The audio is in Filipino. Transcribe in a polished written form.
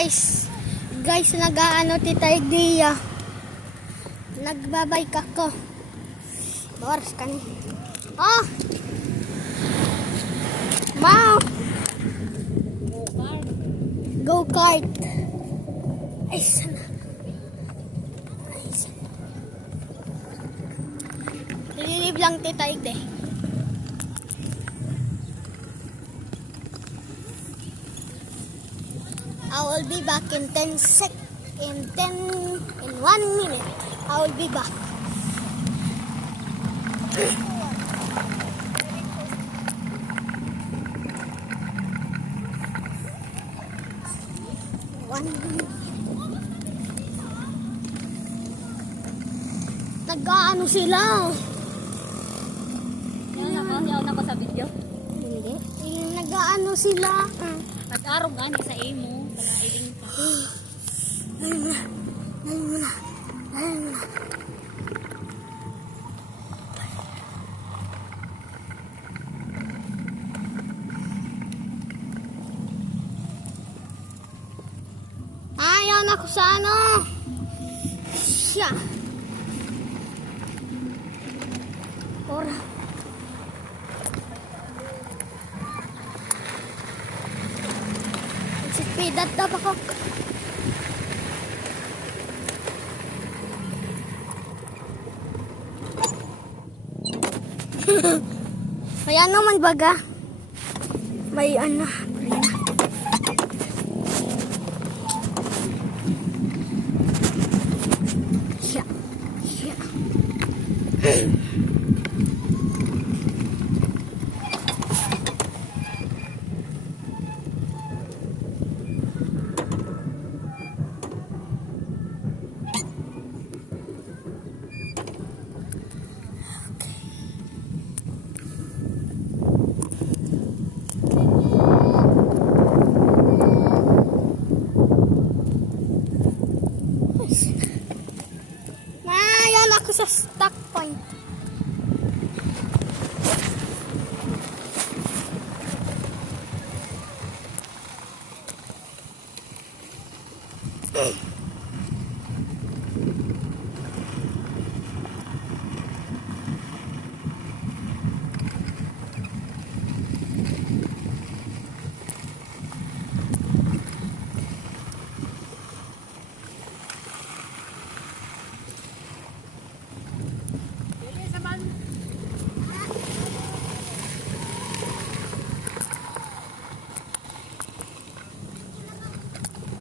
Guys, nag-ano tita Igdia. Nagbabike ako. Boras ka ni. Oh! Wow! Go-kart. Ay, sana. Lilib lang tita Igde. I will be back in 1 minute. I will be back. Nag-ano sila? Yaw na ko sa video. Hindi. Nag-ano sila? Nag-arog gani sa imo. Iling pa. Dali mo na. Ayaw na ko sa ano. Siya. Ora. Sipidat daw ako. Kaya naman baga. May ano. Siya. Ayan ako sa stock point.